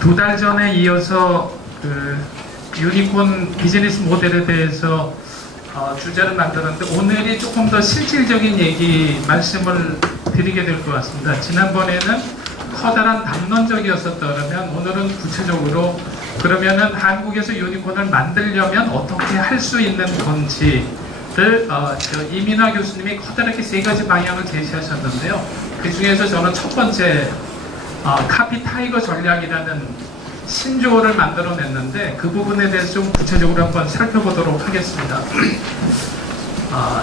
두 달 전에 이어서 유니콘 비즈니스 모델에 대해서 주제를 만들었는데, 오늘이 조금 더 실질적인 말씀을 드리게 될 것 같습니다. 지난번에는 커다란 담론적이었었다면, 오늘은 구체적으로 그러면은 한국에서 유니콘을 만들려면 어떻게 할 수 있는 건지를 이민화 교수님이 커다랗게 3가지 방향을 제시하셨는데요. 그 중에서 저는 첫 번째 카피 타이거 전략이라는 신조어를 만들어냈는데, 그 부분에 대해서 좀 구체적으로 한번 살펴보도록 하겠습니다.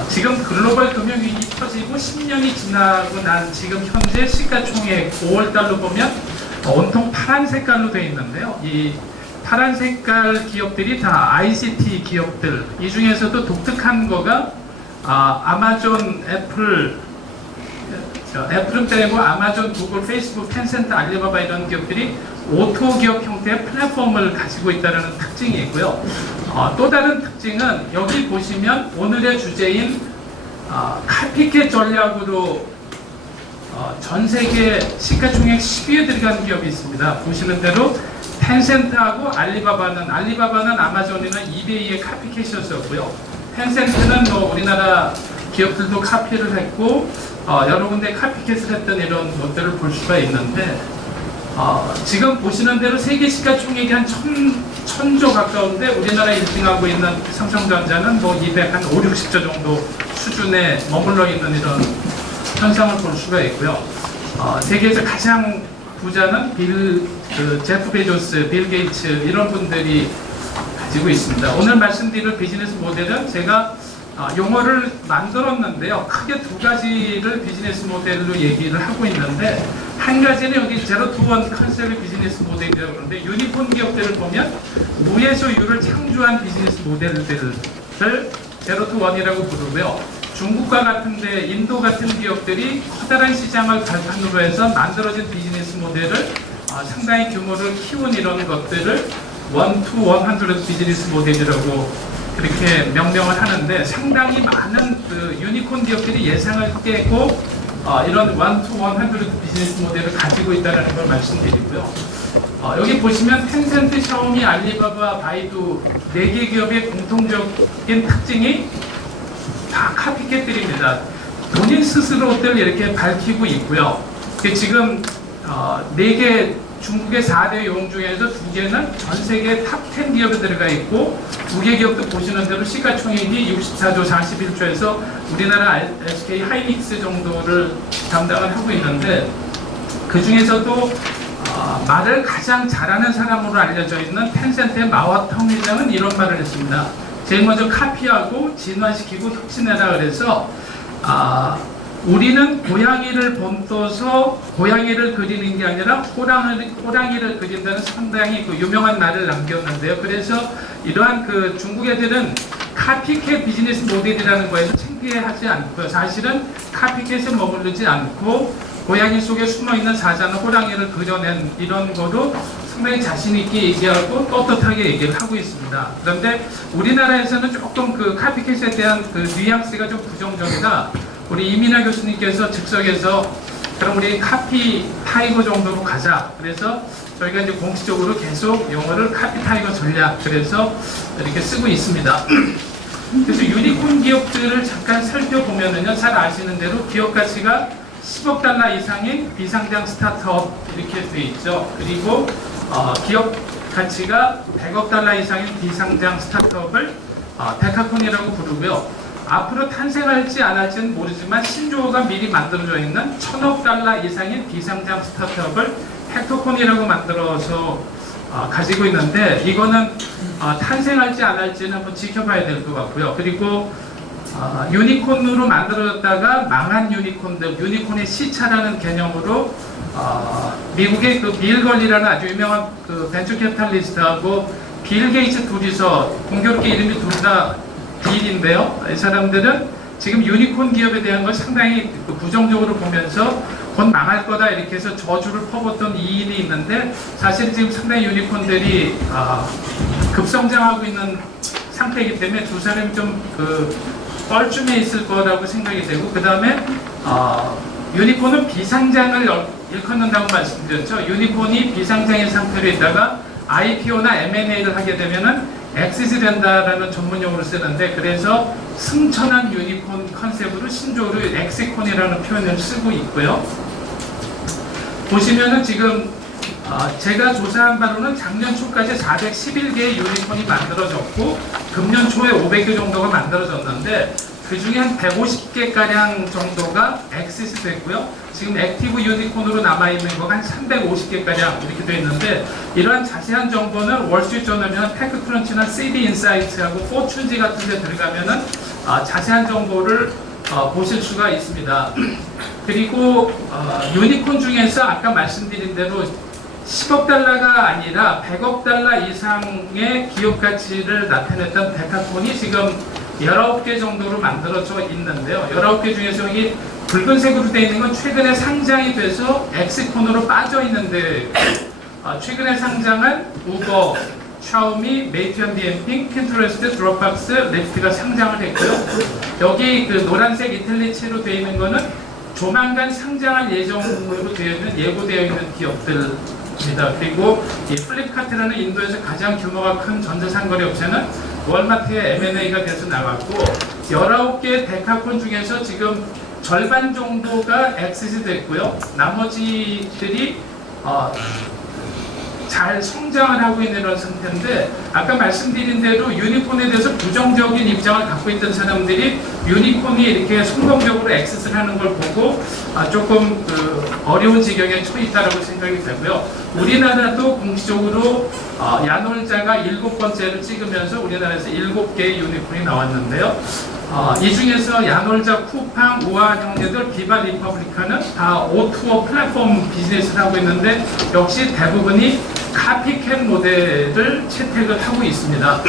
지금 글로벌 금융위기 터지고 10년이 지나고 난 지금 현재 시가총액 5월달로 보면 온통 파란 색깔로 되어 있는데요. 이 파란 색깔 기업들이 다 ICT 기업들, 이 중에서도 독특한 거가 아마존, 애플은 빼고 아마존, 구글, 페이스북, 텐센트, 알리바바 이런 기업들이 오토 기업 형태의 플랫폼을 가지고 있다는 특징이 있고요. 또 다른 특징은 여기 보시면 오늘의 주제인 카피캣 전략으로 전 세계 시가총액 10위에 들어간 기업이 있습니다. 보시는 대로 텐센트하고 알리바바는 아마존이나 이베이의 카피캣이었었고요. 텐센트는 뭐 우리나라 기업들도 카피를 했고 여러 군데 카피캣을 했던 이런 것들을 볼 수가 있는데, 지금 보시는 대로 세계 시가총액이 한 1000조 가까운데 우리나라 1등하고 있는 삼성전자는 뭐 200, 50조 정도 수준에 머물러 있는 이런 현상을 볼 수가 있고요. 세계에서 가장 부자는 제프 베조스, 빌 게이츠 이런 분들이 가지고 있습니다. 오늘 말씀드릴 비즈니스 모델은 제가 용어를 만들었는데요. 크게 2가지를 비즈니스 모델로 얘기를 하고 있는데, 한 가지는 여기 제로 투 원 컨셉의 비즈니스 모델이라고 그러는데, 유니콘 기업들을 보면 무에서 유를 창조한 비즈니스 모델들을 제로 투 원이라고 부르고요. 중국과 같은데 인도 같은 기업들이 커다란 시장을 발판으로 해서 만들어진 비즈니스 모델을 상당히 규모를 키운 이런 것들을 1-to-100 비즈니스 모델이라고 그렇게 명명을 하는데, 상당히 많은 유니콘 기업들이 예상을 깨고 이런 1-to-100 비즈니스 모델을 가지고 있다는 걸 말씀드리고요. 여기 보시면 텐센트, 샤오미, 알리바바, 바이두 4개 기업의 공통적인 특징이 다 카피캣들입니다. 본인 스스로들 이렇게 밝히고 있고요. 지금 4개 중국의 4대 용 중에서 2개는 전 세계 탑 10 기업에 들어가 있고, 2개 기업도 보시는 대로 시가총액이 64조 41조에서 우리나라 SK 하이닉스 정도를 담당을 하고 있는데, 그 중에서도 말을 가장 잘하는 사람으로 알려져 있는 텐센트의 마와텅 회장은 이런 말을 했습니다. 제일 먼저 카피하고 진화시키고 혁신해라 그래서 우리는 고양이를 본떠서 고양이를 그리는 게 아니라 호랑이를 그린다는 상당히 유명한 말을 남겼는데요. 그래서 이러한 중국 애들은 카피캣 비즈니스 모델이라는 거에서 창피하지 않고요. 사실은 카피캣에 머무르지 않고 고양이 속에 숨어있는 사자나 호랑이를 그려낸 이런 거로 상당히 자신있게 얘기하고 떳떳하게 얘기를 하고 있습니다. 그런데 우리나라에서는 조금 카피캣에 대한 뉘앙스가 좀 부정적이다. 우리 이민화 교수님께서 즉석에서 그럼 우리 카피 타이거 정도로 가자. 그래서 저희가 이제 공식적으로 계속 용어를 카피 타이거 전략 그래서 이렇게 쓰고 있습니다. 그래서 유니콘 기업들을 잠깐 살펴보면은요, 잘 아시는 대로 기업 가치가 10억 달러 이상인 비상장 스타트업 이렇게 돼 있죠. 그리고 기업 가치가 100억 달러 이상인 비상장 스타트업을 데카콘이라고 부르고요. 앞으로 탄생할지 안 할지는 모르지만 신조어가 미리 만들어져 있는 1000억 달러 이상인 비상장 스타트업을 헥토콘이라고 만들어서 가지고 있는데, 이거는 탄생할지 안 할지는 한번 지켜봐야 될 것 같고요. 그리고 유니콘으로 만들어졌다가 망한 유니콘들, 유니콘의 시차라는 개념으로 미국의 빌 걸리라는 아주 유명한 벤처 캐피탈리스트하고 빌 게이츠 둘이서 공교롭게 이름이 둘 다 빌인데요. 이 사람들은 지금 유니콘 기업에 대한 걸 상당히 부정적으로 보면서 곧 망할 거다 이렇게 해서 저주를 퍼붓던 이인이 있는데, 사실 지금 상당히 유니콘들이 급성장하고 있는 상태이기 때문에 두 사람이 좀 뻘쭘해 있을 거라고 생각이 되고, 그 다음에 유니콘은 비상장을 일컫는다고 말씀드렸죠. 유니콘이 비상장인 상태로 있다가 IPO나 M&A를 하게 되면은 엑시트 된다라는 전문용어를 쓰는데, 그래서 승천한 유니콘 컨셉으로 신조어로 엑시콘이라는 표현을 쓰고 있고요. 보시면은 지금 제가 조사한 바로는 작년 초까지 411개의 유니콘이 만들어졌고 금년 초에 500개 정도가 만들어졌는데, 그 중에 한 150개가량 정도가 엑시트 됐고요. 지금 액티브 유니콘으로 남아있는 거가 한 350개가량 이렇게 되어 있는데, 이러한 자세한 정보는 월스트리트저널이나 테크크런치나 CB인사이트하고 포춘지 같은 데 들어가면은 자세한 정보를 보실 수가 있습니다. 그리고 유니콘 중에서 아까 말씀드린 대로 10억 달러가 아니라 100억 달러 이상의 기업 가치를 나타냈던 데카콘이 지금 19개 정도로 만들어져 있는데요. 19개 중에서 여기 붉은색으로 되어 있는 건 최근에 상장이 돼서 엑시콘으로 빠져 있는데, 최근에 상장한 우버, 샤오미, 메이트앤 디엠핑, 핀트레스트, 드롭박스, 랩트가 상장을 했고요. 여기 그 노란색 이탈리치로 되어 있는 거는 조만간 상장할 예정으로 되어 있는, 예고되어 있는 기업들입니다. 그리고 이 플립카트라는 인도에서 가장 규모가 큰 전자상거래 업체는 월마트의 M&A가 돼서 나갔고, 19개 데카콘 중에서 지금 절반 정도가 엑시트 됐고요. 나머지들이 잘 성장을 하고 있는 이런 상태인데, 아까 말씀드린 대로 유니콘에 대해서 부정적인 입장을 갖고 있던 사람들이 유니콘이 이렇게 성공적으로 엑시트를 하는 걸 보고 조금 어려운 지경에 처해 있다고 생각이 되고요. 우리나라도 공식적으로 야놀자가 7번째를 찍으면서 우리나라에서 7개의 유니콘이 나왔는데요. 이 중에서 야놀자, 쿠팡, 우아 형제들, 비바 리퍼블리카는 다 O2O 플랫폼 비즈니스를 하고 있는데, 역시 대부분이 카피캣 모델을 채택을 하고 있습니다.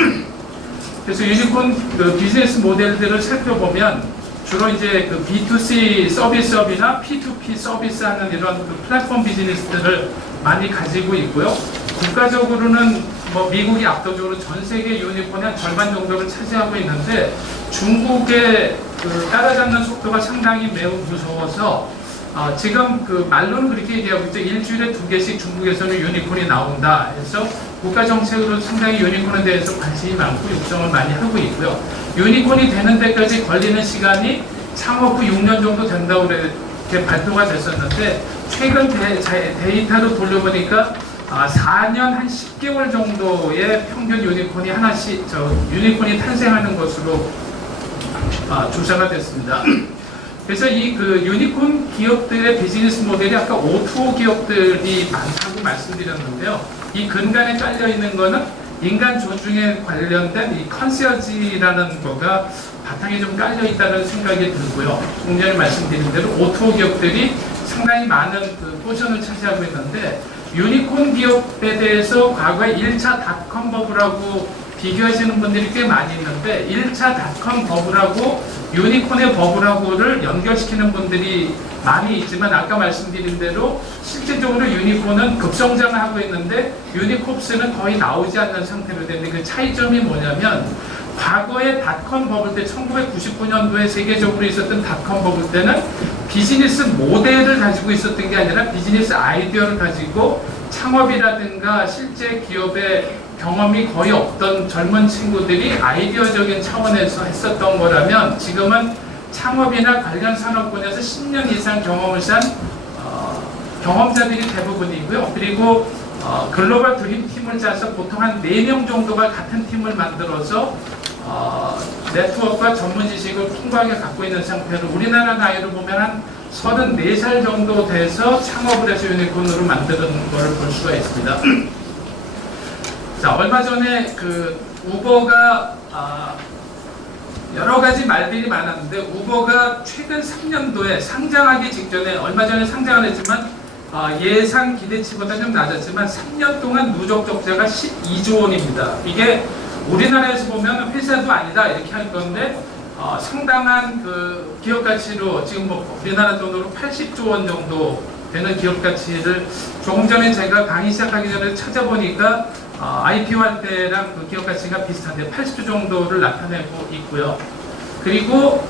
그래서 유니콘 그 비즈니스 모델들을 살펴보면 주로 이제 그 B2C 서비스업이나 P2P 서비스하는 이런 그 플랫폼 비즈니스들을 많이 가지고 있고요. 국가적으로는 뭐 미국이 압도적으로 전 세계 유니콘의 한 절반 정도를 차지하고 있는데, 중국의 그 따라잡는 속도가 상당히 매우 무서워서 지금 그 말로는 그렇게 얘기하고 있죠. 일주일에 2개씩 중국에서는 유니콘이 나온다 해서 국가 정책으로 상당히 유니콘에 대해서 관심이 많고 육성을 많이 하고 있고요. 유니콘이 되는 데까지 걸리는 시간이 창업 후 6년 정도 된다고 이렇게 발표가 됐었는데, 최근 데이터로 돌려보니까 4년 한 10개월 정도의 평균 유니콘이 하나씩 유니콘이 탄생하는 것으로 조사가 됐습니다. 그래서 이 그 유니콘 기업들의 비즈니스 모델이 아까 O2O 기업들이 많다고 말씀드렸는데요. 이 근간에 깔려 있는 거는 인간 조중에 관련된 이 컨시어지라는 거가 바탕에 좀 깔려 있다는 생각이 들고요. 조금 전에 말씀드린 대로 O2O 기업들이 상당히 많은 그 포션을 차지하고 있는데, 유니콘 기업에 대해서 과거에 1차 닷컴 버블하고 비교하시는 분들이 꽤 많이 있는데, 1차 닷컴 버블하고 유니콘의 버블하고를 연결시키는 분들이 많이 있지만, 아까 말씀드린 대로 실질적으로 유니콘은 급성장을 하고 있는데 유니콥스는 거의 나오지 않는 상태로 되는데, 그 차이점이 뭐냐면, 과거의 닷컴 버블 때 1999년도에 세계적으로 있었던 닷컴 버블 때는 비즈니스 모델을 가지고 있었던 게 아니라 비즈니스 아이디어를 가지고 창업이라든가 실제 기업의 경험이 거의 없던 젊은 친구들이 아이디어적인 차원에서 했었던 거라면, 지금은 창업이나 관련 산업군에서 10년 이상 경험을 쌓은 경험자들이 대부분이고요. 그리고 글로벌 드림팀을 짜서 보통 한 4명 정도가 같은 팀을 만들어서 네트워크와 전문 지식을 풍부하게 갖고 있는 상태로, 우리나라 나이로 보면 한 34살 정도 돼서 창업을 해서 유니콘으로 만드는 걸 볼 수가 있습니다. 자, 얼마 전에 그 우버가 여러 가지 말들이 많았는데, 우버가 최근 3년도에 상장하기 직전에, 얼마 전에 상장을 했지만 예상 기대치보다 좀 낮았지만 3년 동안 누적 적자가 12조 원입니다. 이게 우리나라에서 보면 회사도 아니다 이렇게 할 건데, 상당한 그 기업 가치로 지금 뭐 우리나라 돈으로 80조 원 정도 되는 기업 가치를, 조금 전에 제가 강의 시작하기 전에 찾아보니까 IPO 할 때랑 그 기업 가치가 비슷한데 80조 정도를 나타내고 있고요. 그리고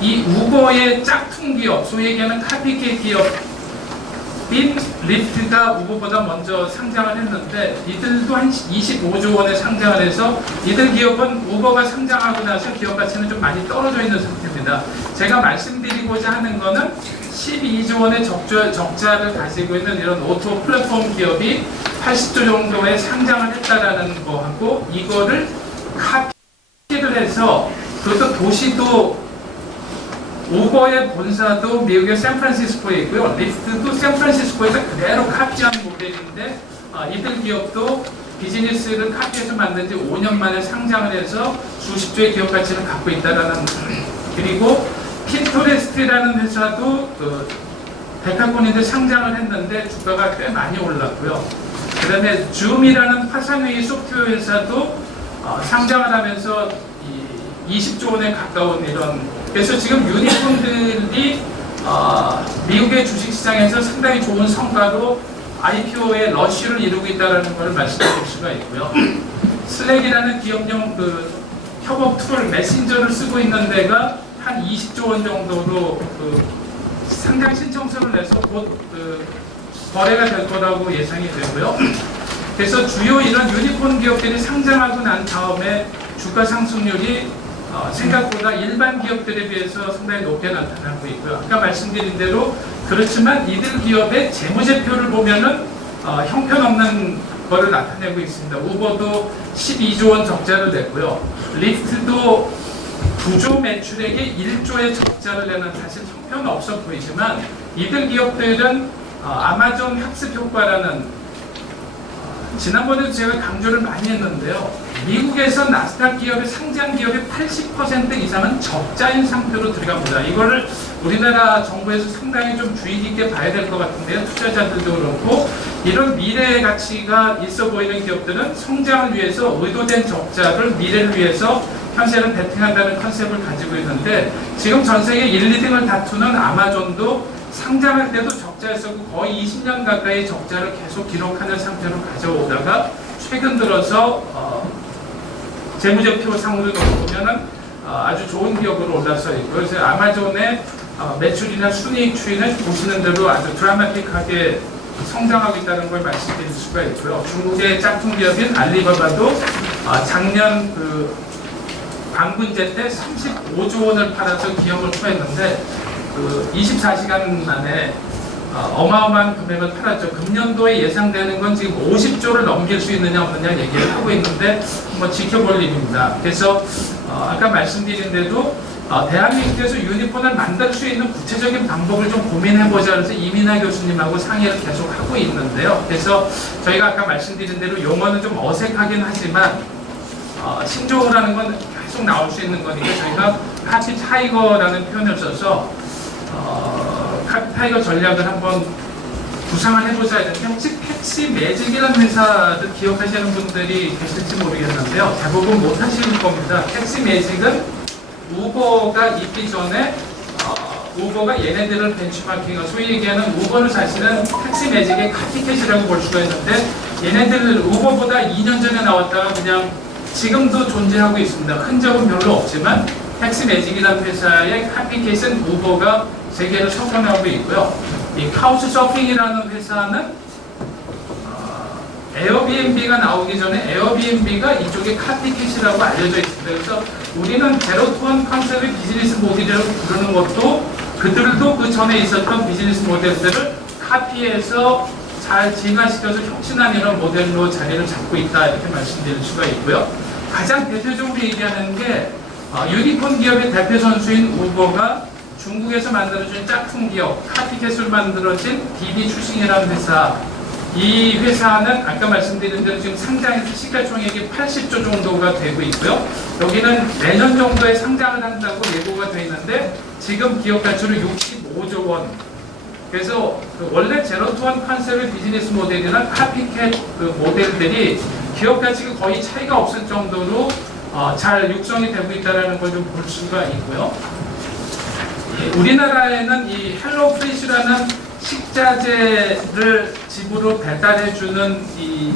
이 우버의 짝퉁 기업, 소위 얘기하는 카피캣 기업인 리프트가 우버보다 먼저 상장을 했는데 이들도 한 25조 원에 상장을 해서 이들 기업은 우버가 상장하고 나서 기업 가치는 좀 많이 떨어져 있는 상태입니다. 제가 말씀드리고자 하는 거는 12조 원의 적자를 가지고 있는 이런 오토 플랫폼 기업이 80조 정도에 상장을 했다라는 거하고 이거를 카피를 해서 그것도 도시도 우버의 본사도 미국의 샌프란시스코에 있고요. 리프트도 샌프란시스코에서 그대로 카피한 모델인데 이들 기업도 비즈니스를 카피해서 만든 지 5년 만에 상장을 해서 수십조의 기업 가치를 갖고 있다라는 그리고 핀터레스트라는 회사도 백화권인데 상장을 했는데 주가가 꽤 많이 올랐고요. 그 다음에 줌이라는 화상회의 소프트웨어 회사도 상장을 하면서 20조 원에 가까운 이런 그래서 지금 유니콘들이 미국의 주식시장에서 상당히 좋은 성과로 IPO의 러쉬를 이루고 있다는 걸 말씀드릴 수가 있고요. 슬랙이라는 기업용 협업 툴 메신저를 쓰고 있는 데가 한 20조 원 정도로 상장 신청서를 내서 곧 거래가 될 거라고 예상이 되고요. 그래서 주요 이런 유니콘 기업들이 상장하고 난 다음에 주가 상승률이 생각보다 일반 기업들에 비해서 상당히 높게 나타나고 있고요. 아까 말씀드린 대로 그렇지만 이들 기업의 재무제표를 보면은 형편없는 거를 나타내고 있습니다. 우버도 12조 원 적자를 냈고요. 리프트도 9조 매출액에 1조의 적자를 내는 사실 형편없어 보이지만 이들 기업들은 아마존 학습 효과라는 지난번에도 제가 강조를 많이 했는데요. 미국에서 나스닥 기업의 상장 기업의 80% 이상은 적자인 상태로 들어갑니다. 이거를 우리나라 정부에서 상당히 좀 주의 깊게 봐야 될 것 같은데요. 투자자들도 그렇고 이런 미래의 가치가 있어 보이는 기업들은 성장을 위해서 의도된 적자를 미래를 위해서 현재는 베팅한다는 컨셉을 가지고 있는데 지금 전 세계 1, 2등을 다투는 아마존도 상장할 때도 적자였었고 거의 20년 가까이 적자를 계속 기록하는 상태로 가져오다가 최근 들어서 재무제표 상으로 보면은 아주 좋은 기업으로 올라서 있고 그래서 아마존의 매출이나 순이익 추이는 보시는 대로 아주 드라마틱하게 성장하고 있다는 걸 말씀드릴 수가 있고요. 중국의 짝퉁 기업인 알리바바도 작년 광분제 때 35조 원을 팔아서 기업을 투자했는데 24시간 만에 어마어마한 금액을 팔았죠. 금년도에 예상되는 건 지금 50조를 넘길 수 있느냐 없느냐 얘기를 하고 있는데 한번 지켜볼 일입니다. 그래서 아까 말씀드린 대로 대한민국에서 유니콘을 만들 수 있는 구체적인 방법을 좀 고민해보자 해서 이민하 교수님하고 상의를 계속 하고 있는데요. 그래서 저희가 아까 말씀드린 대로 용어는 좀 어색하긴 하지만 신조어라는 건 계속 나올 수 있는 거니까 저희가 카피 타이거라는 표현을 써서 카피 타이거 전략을 한번 구상을 해보자 했는데 혹시 택시 매직이라는 회사를 기억하시는 분들이 계실지 모르겠는데요. 대부분 못 하시는 겁니다. 택시 매직은 우버가 있기 전에 우버가 얘네들을 벤치마킹한 소위 얘기하는 우버는 사실은 택시 매직의 카피캣이라고 볼 수가 있는데 얘네들 우버보다 2년 전에 나왔다가 그냥 지금도 존재하고 있습니다. 흔적은 별로 없지만 택시 매직이라는 회사의 카피캣은 우버가 세계를 석권하고 있고요. 이 카우치 서핑이라는 회사는 에어비앤비가 나오기 전에 에어비앤비가 이쪽에 카피캣이라고 알려져 있습니다. 그래서 우리는 제로 투 원 컨셉의 비즈니스 모델이라고 부르는 것도 그들도 그 전에 있었던 비즈니스 모델들을 카피해서 잘 진화시켜서 혁신한 이런 모델로 자리를 잡고 있다 이렇게 말씀드릴 수가 있고요. 가장 대표적으로 얘기하는 게 유니콘 기업의 대표 선수인 우버가 중국에서 만들어진 짝퉁 기업 카피캣으로 만들어진 DB 출신이라는 회사 이 회사는 아까 말씀드린 대로 지금 상장해서 시가총액이 80조 정도가 되고 있고요. 여기는 내년 정도에 상장을 한다고 예고가 되어 있는데 지금 기업 가치로 65조 원. 그래서 원래 제로 투 원 컨셉의 비즈니스 모델이나 카피캣 모델들이 기업 가치가 거의 차이가 없을 정도로 잘 육성이 되고 있다는 걸 좀 볼 수가 있고요. 우리나라에는 이 헬로프리시라는 식자재를 집으로 배달해주는 이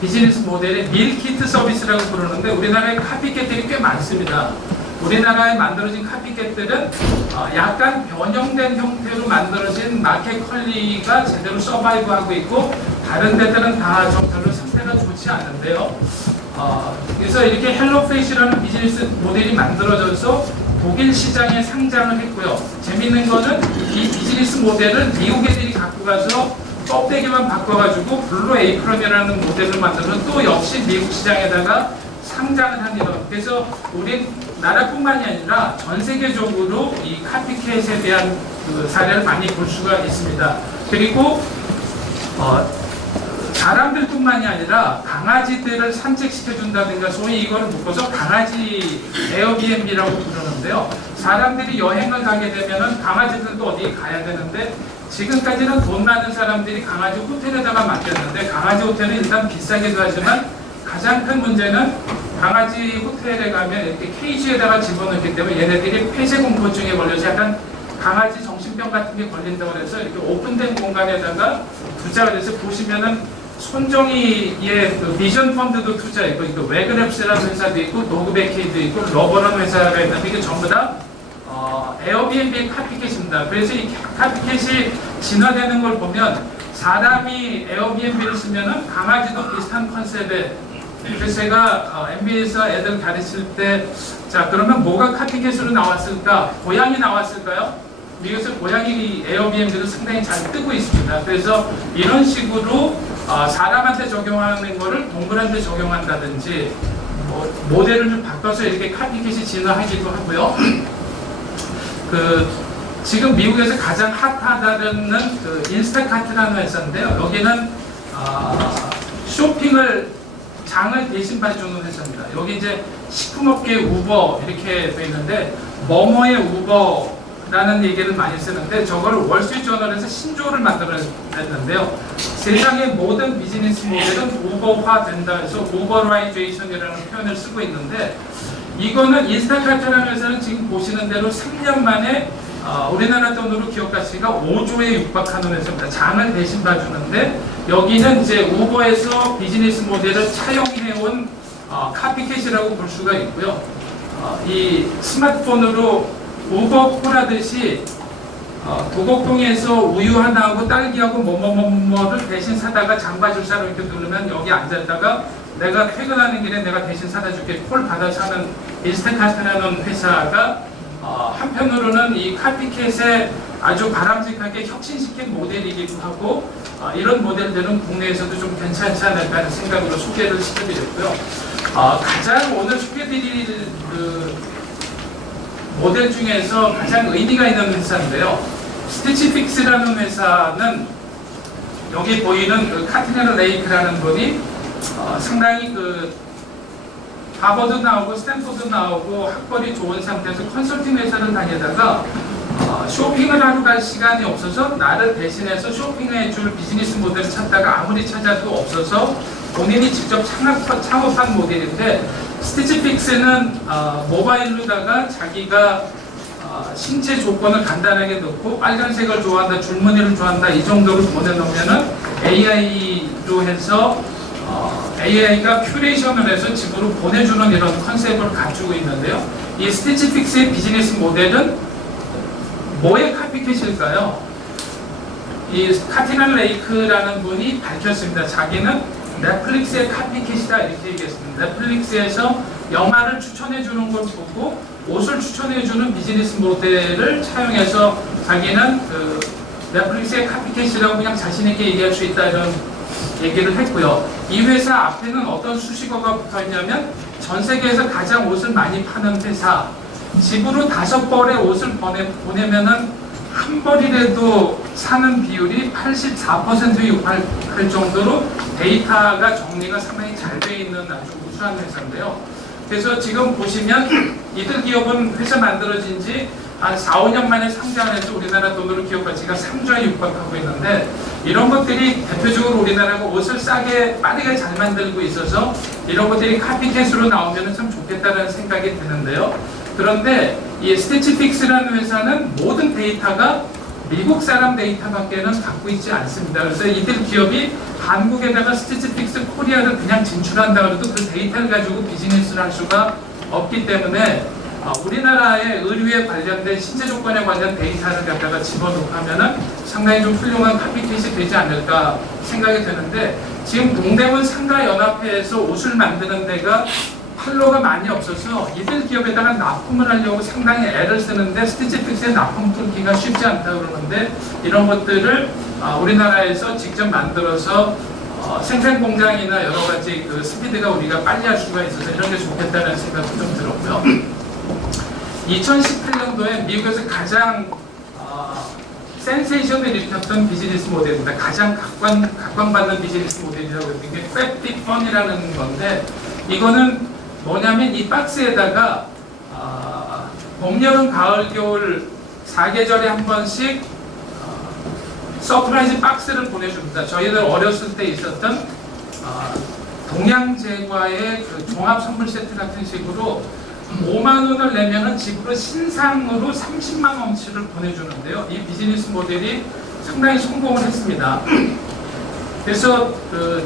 비즈니스 모델의 밀키트 서비스라고 부르는데 우리나라에 카피캣들이 꽤 많습니다. 우리나라에 만들어진 카피캣들은 약간 변형된 형태로 만들어진 마켓 컬리가 제대로 서바이브하고 있고 다른 데들은 다 좀 별로 상태가 좋지 않은데요. 그래서 이렇게 헬로페이시라는 비즈니스 모델이 만들어져서 독일 시장에 상장을 했고요. 재밌는 거는 이 비즈니스 모델을 미국 애들이 갖고 가서 껍데기만 바꿔가지고 블루 에이프런이라는 모델을 만들어서 또 역시 미국 시장에다가 상장을 한 이런. 그래서 우리나라뿐만이 아니라 전 세계적으로 이 카피캣에 대한 그 사례를 많이 볼 수가 있습니다. 그리고 사람들뿐만이 아니라 강아지들을 산책시켜준다든가 소위 이거를 묶어서 강아지 에어비앤비라고 부르는데요. 사람들이 여행을 가게 되면은 강아지들도 어디 가야 되는데 지금까지는 돈 많은 사람들이 강아지 호텔에다가 맡겼는데 강아지 호텔은 일단 비싸기도 하지만 가장 큰 문제는 강아지 호텔에 가면 이렇게 케이지에다가 집어넣기 때문에 얘네들이 폐쇄공포증에 걸려서 약간 강아지 정신병 같은 게 걸린다고 해서 이렇게 오픈된 공간에다가 투자를 해서 보시면은 손정희의 그 비전 펀드도 투자했고, 그 웨그랩스라는 회사도 있고, 도그베케이도 있고, 러버라는 회사가 있는데 이게 전부 다 에어비앤비 카피캣입니다. 그래서 이 카피캣이 진화되는 걸 보면 사람이 에어비앤비를 쓰면은 강아지도 비슷한 컨셉에. 그래서 제가 MBA에서 애들 가르칠 때, 자 그러면 뭐가 카피캣으로 나왔을까? 고양이 나왔을까요? 미국에서 고양이 에어비앤비도 상당히 잘 뜨고 있습니다. 그래서 이런 식으로 사람한테 적용하는 거를 동물한테 적용한다든지 모델을 좀 바꿔서 이렇게 카피캣이 진화하기도 하고요. 지금 미국에서 가장 핫하다는 그 인스타카트라는 회사인데요. 여기는 쇼핑을 장을 대신 봐주는 회사입니다. 여기 이제 식품업계 우버 이렇게 돼 있는데 뭐뭐의 우버라는 얘기를 많이 쓰는데 저거를 월스트리트저널에서 신조어를 만들어냈는데요. 세상의 모든 비즈니스 모델은 우버화 된다 해서 우버라이제이션이라는 표현을 쓰고 있는데 이거는 인스타카트라는 회사는 지금 보시는 대로 3년 만에 우리나라 돈으로 기업 가치가 5조에 육박하는 회사입니다. 장을 대신 봐주는데 여기는 이제 우버에서 비즈니스 모델을 차용해온 카피캣이라고 볼 수가 있고요. 이 스마트폰으로 우버콜하듯이 도곡동에서 우유 하나하고 딸기하고 뭐뭐뭐뭐를 대신 사다가 장 봐줄 사람 이렇게 누르면 여기 앉아있다가 내가 퇴근하는 길에 내가 대신 사다 줄게 콜 받아서 하는 인스타카트라는 회사가 한편으로는 이 카피캣에 아주 바람직하게 혁신시킨 모델이기도 하고 이런 모델들은 국내에서도 좀 괜찮지 않을까 하는 생각으로 소개를 시켜드렸고요. 가장 오늘 소개드릴 그 모델 중에서 가장 의미가 있는 회사인데요. 스티치픽스라는 회사는 여기 보이는 그 카트리나 레이크라는 분이 상당히 그 하버드 나오고 스탠포드 나오고 학벌이 좋은 상태에서 컨설팅 회사를 다니다가 쇼핑을 하러 갈 시간이 없어서 나를 대신해서 쇼핑해 줄 비즈니스 모델을 찾다가 아무리 찾아도 없어서 본인이 직접 창업한 모델인데 스티치픽스는 모바일로다가 자기가 신체 조건을 간단하게 넣고 빨간색을 좋아한다, 줄무늬를 좋아한다 이 정도로 보내놓으면은 AI로 해서 AI가 큐레이션을 해서 집으로 보내주는 이런 컨셉을 갖추고 있는데요. 이 스티치픽스의 비즈니스 모델은 뭐의 카피캣일까요? 이 카티나 레이크라는 분이 밝혔습니다. 자기는 넷플릭스의 카피캣이다 이렇게 얘기했습니다. 넷플릭스에서 영화를 추천해주는 걸 보고 옷을 추천해주는 비즈니스 모델을 차용해서 자기는 그 넷플릭스의 카피캣이라고 그냥 자신있게 얘기할 수 있다 이런 얘기를 했고요. 이 회사 앞에는 어떤 수식어가 붙어있냐면 전 세계에서 가장 옷을 많이 파는 회사, 집으로 5벌의 옷을 보내면은 한 벌이라도 사는 비율이 84%에 육박할 정도로 데이터가 정리가 상당히 잘 되어 있는 아주 우수한 회사인데요. 그래서 지금 보시면 이들 기업은 회사 만들어진 지 한 4, 5년 만에 상장을 해서 우리나라 돈으로 기업 가치가 3조에 육박하고 있는데 이런 것들이 대표적으로 우리나라가 옷을 싸게 빠르게 잘 만들고 있어서 이런 것들이 카피캣으로 나오면 참 좋겠다는 생각이 드는데요. 그런데 이 스티치픽스라는 회사는 모든 데이터가 미국 사람 데이터밖에는 갖고 있지 않습니다. 그래서 이들 기업이 한국에다가 스티치픽스 코리아를 그냥 진출한다 그래도 그 데이터를 가지고 비즈니스를 할 수가 없기 때문에 우리나라의 의료에 관련된 신체 조건에 관련 데이터를 갖다가 집어넣고 하면은 상당히 좀 훌륭한 카피캣이 되지 않을까 생각이 드는데, 지금 동대문 상가연합회에서 옷을 만드는 데가 판로가 많이 없어서 이들 기업에다가 납품을 하려고 상당히 애를 쓰는데 스티치픽스에 납품 뚫기가 쉽지 않다고 그러는데, 이런 것들을 우리나라에서 직접 만들어서 생산 공장이나 여러 가지 그 스피드가 우리가 빨리 할 수가 있어서 이런 게 좋겠다는 생각도 좀 들었고요. 2018년도에 미국에서 가장 센세이션을 일으켰던 비즈니스 모델입니다. 가장 각광받는 비즈니스 모델이라고 했던 게 팹디펀이라는 건데, 이거는 뭐냐면 이 박스에다가 봄, 여름, 가을, 겨울 4계절에 한 번씩 서프라이즈 박스를 보내줍니다. 저희들 어렸을 때 있었던 동양제과의 그 종합 선물 세트 같은 식으로 5만 원을 내면은 집으로 신상으로 30만 원치를 보내주는데요. 이 비즈니스 모델이 상당히 성공을 했습니다. 그래서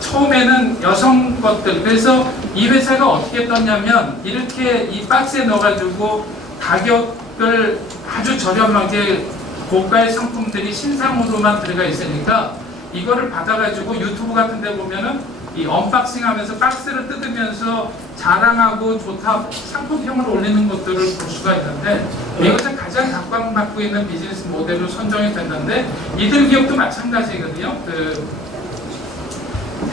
처음에는 여성 것들, 그래서 이 회사가 어떻게 떴냐면 이렇게 이 박스에 넣어가지고 가격을 아주 저렴하게 고가의 상품들이 신상으로만 들어가 있으니까 이거를 받아가지고 유튜브 같은 데 보면은 이 언박싱 하면서 박스를 뜯으면서 자랑하고 좋다 상품평을 올리는 것들을 볼 수가 있는데, 이것은 가장 각광받고 있는 비즈니스 모델로 선정이 됐는데, 이들 기업도 마찬가지거든요.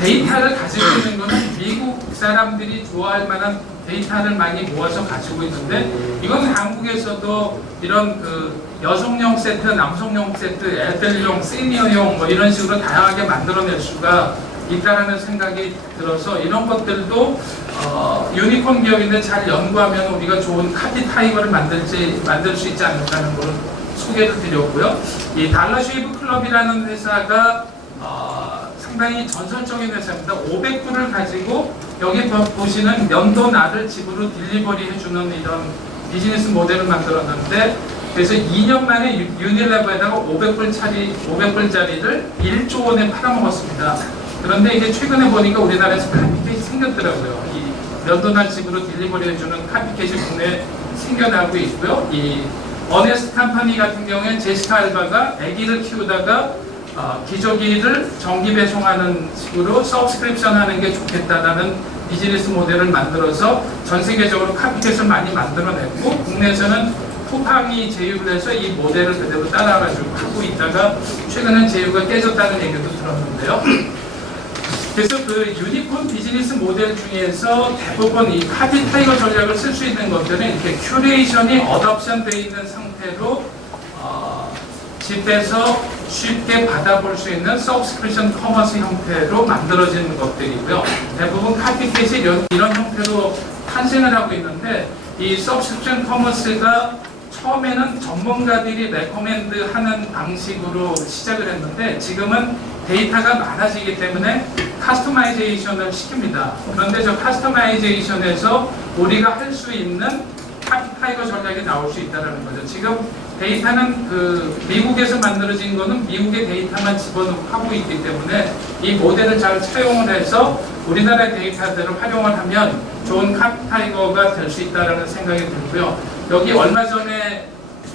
데이터를 가지고 있는 것은 미국 사람들이 좋아할 만한 데이터를 많이 모아서 가지고 있는데, 이건 한국에서도 이런 여성용 세트, 남성용 세트, 애들용, 시니어용 뭐 이런 식으로 다양하게 만들어낼 수가 있다라는 생각이 들어서, 이런 것들도 유니콘 기업인데 잘 연구하면 우리가 좋은 카피 타이거를 만들 수 있지 않을까라는 걸 소개를 드렸고요. 이 달러쉐이브 클럽이라는 회사가 상당히 전설적인 회사입니다. 500불을 가지고 여기 보시는 면도날을 집으로 딜리버리 해주는 이런 비즈니스 모델을 만들었는데, 그래서 2년 만에 유니레버에다가 500불짜리를 1조 원에 팔아먹었습니다. 그런데 이게 최근에 보니까 우리나라에서 카피캣이 생겼더라고요. 이 면도날 집으로 딜리버리 해주는 카피캣이 국내에 생겨나고 있고요. 이 어네스트 컴퍼니 같은 경우에 제시카 알바가 아기를 키우다가 기저귀를 정기 배송하는 식으로 서브스크립션 하는 게 좋겠다라는 비즈니스 모델을 만들어서 전 세계적으로 카피캣을 많이 만들어냈고, 국내에서는 쿠팡이 제휴를 해서 이 모델을 그대로 따라가지고 하고 있다가 최근엔 제휴가 깨졌다는 얘기도 들었는데요. 그래서 유니콘 비즈니스 모델 중에서 대부분 이 카피 타이거 전략을 쓸 수 있는 것들은 이렇게 큐레이션이 어답션 되어 있는 상태로 집에서 쉽게 받아볼 수 있는 서브스크립션 커머스 형태로 만들어진 것들이고요. 대부분 카피캣이 이런 형태로 탄생을 하고 있는데, 이 서브스크립션 커머스가 처음에는 전문가들이 레코멘드 하는 방식으로 시작을 했는데, 지금은 데이터가 많아지기 때문에 카스터마이제이션을 시킵니다. 그런데 저 카스터마이제이션에서 우리가 할 수 있는 타이거 전략이 나올 수 있다는 거죠. 지금 데이터는 미국에서 만들어진 거는 미국의 데이터만 집어넣고 하고 있기 때문에 이 모델을 잘 차용을 해서 우리나라의 데이터들을 활용을 하면 좋은 타이거가 될 수 있다는 생각이 들고요. 여기 얼마 전에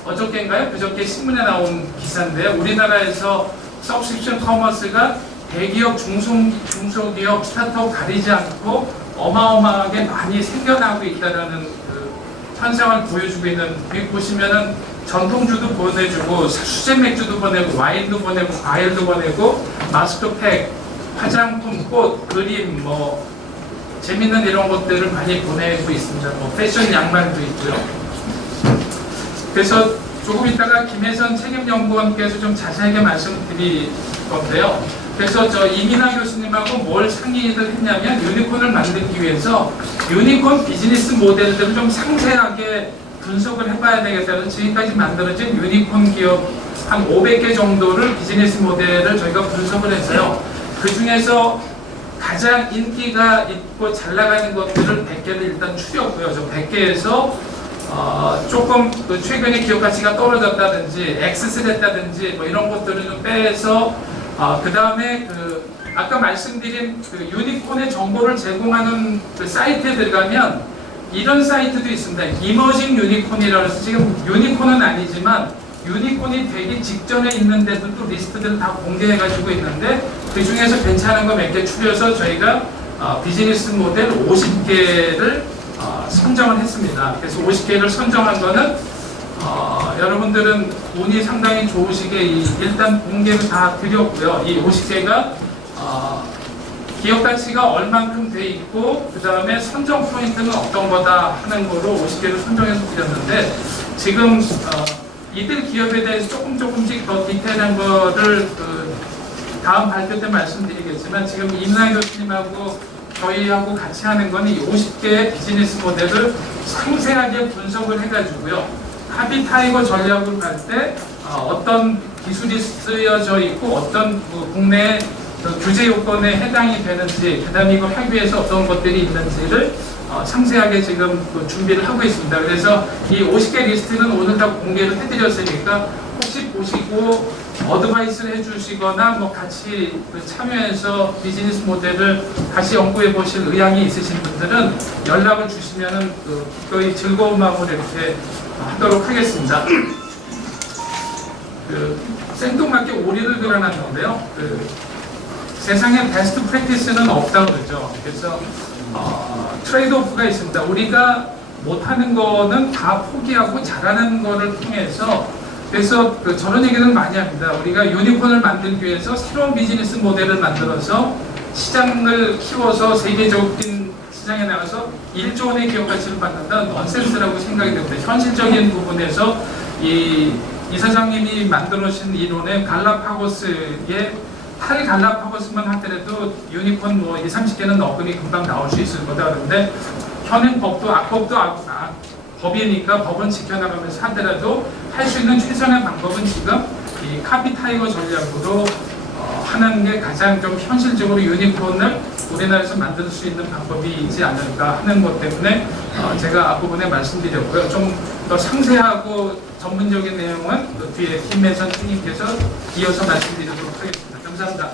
어저께인가요? 그저께 신문에 나온 기사인데요. 우리나라에서 서브스크립션 커머스가 대기업, 중소기업, 스타트업 가리지 않고 어마어마하게 많이 생겨나고 있다는 현상을 보여주고 있는, 미국 보시면은 전통주도 보내주고 수제 맥주도 보내고 와인도 보내고 과일도 보내고 마스크팩, 화장품, 꽃, 그림, 뭐 재밌는 이런 것들을 많이 보내고 있습니다. 뭐 패션 양말도 있고요. 그래서 조금 있다가 김혜선 책임연구원께서 좀 자세하게 말씀드릴 건데요. 그래서 저 이민아 교수님하고 뭘 상의를 했냐면, 유니콘을 만들기 위해서 유니콘 비즈니스 모델들을 좀 상세하게 분석을 해봐야 되겠다는, 지금까지 만들어진 유니콘 기업 한 500개 정도를 비즈니스 모델을 저희가 분석을 했어요. 그 중에서 가장 인기가 있고 잘 나가는 것들을 100개를 일단 추렸고요. 저 100개에서 조금 최근에 기업 가치가 떨어졌다든지 엑스스됐다든지 뭐 이런 것들을 좀 빼서 그 다음에 아까 말씀드린 유니콘의 정보를 제공하는 사이트에 들어가면 이런 사이트도 있습니다. 이머징 유니콘이라고 해서 지금 유니콘은 아니지만 유니콘이 되기 직전에 있는데도 또 리스트들을 다 공개해가지고 있는데 그 중에서 괜찮은 거 몇 개 추려서 저희가 비즈니스 모델 50개를 선정을 했습니다. 그래서 50개를 선정한 거는 여러분들은 운이 상당히 좋으시게 일단 공개를 다 드렸고요. 이 50개가 기업 가치가 얼만큼 돼 있고 그 다음에 선정 포인트는 어떤 거다 하는 거로 50개를 선정해서 드렸는데 지금 이들 기업에 대해서 조금씩 더 디테일한 거를 다음 발표 때 말씀드리겠지만 지금 임나 교수님하고 저희하고 같이 하는 거는 이 50개의 비즈니스 모델을 상세하게 분석을 해가지고요. 카비 타이거 전략을 갈 때 어떤 기술이 쓰여져 있고 어떤 국내 규제 요건에 해당이 되는지 그 다음에 이걸 하기 위해서 어떤 것들이 있는지를 상세하게 지금 준비를 하고 있습니다. 그래서 이 50개 리스트는 오늘 다 공개를 해드렸으니까 혹시 보시고 어드바이스를 해주시거나 뭐 같이 참여해서 비즈니스 모델을 다시 연구해 보실 의향이 있으신 분들은 연락을 주시면은 기꺼이 즐거운 마음으로 이렇게 하도록 하겠습니다. 생뚱맞게 오리를 그려놨는데요. 세상에 베스트 프랙티스는 없다고 그러죠. 그래서 트레이드 오프가 있습니다. 우리가 못하는 거는 다 포기하고 잘하는 거를 통해서 그래서 저런 얘기는 많이 합니다. 우리가 유니콘을 만들기 위해서 새로운 비즈니스 모델을 만들어서 시장을 키워서 세계적인 시장에 나가서 1조 원의 기업 가치를 받는다 넌센스라고 생각이 됩니다. 현실적인 부분에서 이 사장님이 만들어주신 이론의 갈라파고스의 탈 갈라파고스만 하더라도 유니콘 뭐 20, 30개는 너끈히 금방 나올 수 있을 거다 그런데 현행 법도 악법도 법이니까 법은 지켜나가면서 하더라도 할 수 있는 최선의 방법은 지금 이 카피 타이거 전략으로 하는 게 가장 좀 현실적으로 유니콘을 우리나라에서 만들 수 있는 방법이지 않을까 하는 것 때문에 제가 앞부분에 말씀드렸고요. 좀 더 상세하고 전문적인 내용은 뒤에 김혜선 팀님께서 이어서 말씀드리도록 하겠습니다. 감사합니다.